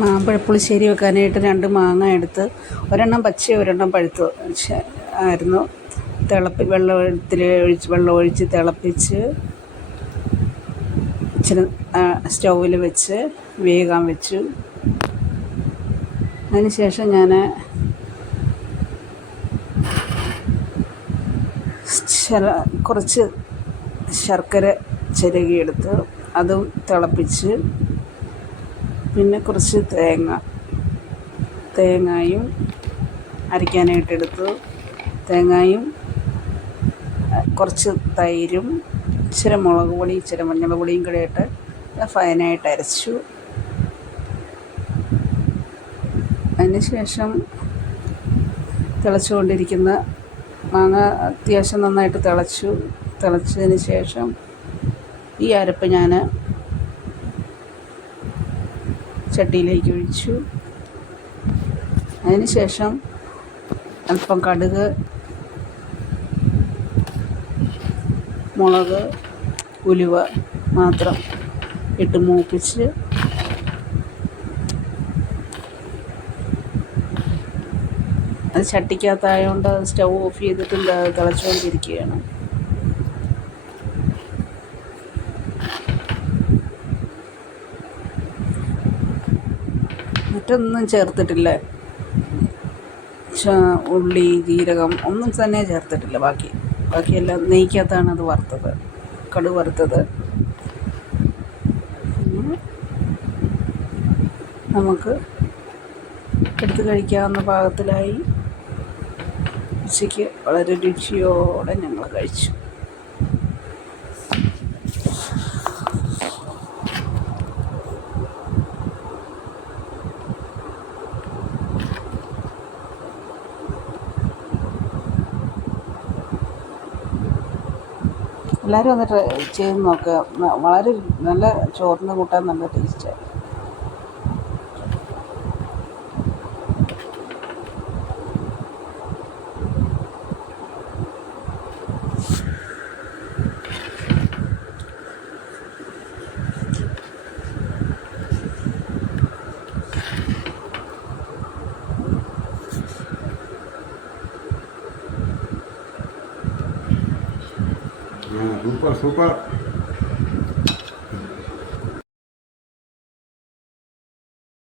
മാമ്പഴപ്പുളിശ്ശേരി വെക്കാനായിട്ട് 2 മാങ്ങ എടുത്ത് ഒരെണ്ണം പച്ചയും ഒരെണ്ണം പഴുത്ത ആയിരുന്നു. വെള്ളം ഒഴിച്ച് തിളപ്പിച്ച് ഇച്ചിരി സ്റ്റൗവിൽ വെച്ച് വേകാൻ വെച്ചു. അതിന് ശേഷം ഞാൻ കുറച്ച് ശർക്കര ചിരകിയെടുത്ത് അതും തിളപ്പിച്ച്, പിന്നെ കുറച്ച് തേങ്ങായും അരയ്ക്കാനായിട്ടെടുത്തു. തേങ്ങായും കുറച്ച് തൈരും ഇച്ചിരി മുളക് പൊടി ഇച്ചിരി മഞ്ഞൾ പൊടിയും കൂടെ ഇട്ട് ഫൈനായിട്ട് അരച്ചു. അതിന് ശേഷം തിളച്ചുകൊണ്ടിരിക്കുന്ന മാങ്ങ അത്യാവശ്യം നന്നായിട്ട് തിളച്ചതിന് ശേഷം ഈ അരപ്പ് ഞാൻ ചട്ടിയിലേക്ക് ഒഴിച്ചു. അതിന് ശേഷം അല്പം കടുക്, മുളക്, ഉലുവ മാത്രം ഇട്ട് മൂപ്പിച്ച് അത് ചട്ടിക്കകത്തായതുകൊണ്ട് സ്റ്റൗ ഓഫ് ചെയ്തിട്ട് തിളച്ചുകൊണ്ടിരിക്കുകയാണ്. മറ്റൊന്നും ചേർത്തിട്ടില്ല. ഉള്ളി, ജീരകം ഒന്നും തന്നെ ചേർത്തിട്ടില്ല. ബാക്കിയെല്ലാം നെയ്ക്കകത്താണ് അത് വറുത്തത്, കടുക് വറുത്തത്. നമുക്ക് എടുത്ത് കഴിക്കാവുന്ന പാകത്തിലായി. ഉച്ചയ്ക്ക് വളരെ രുചിയോടെ ഞങ്ങൾ കഴിച്ചു. എല്ലാവരും ഒന്ന് ട്രൈ ചെയ്ത് നോക്കുക. വളരെ നല്ല ചോറിന് കൂട്ടാൻ നല്ല ടേസ്റ്റാണ്. Super, super.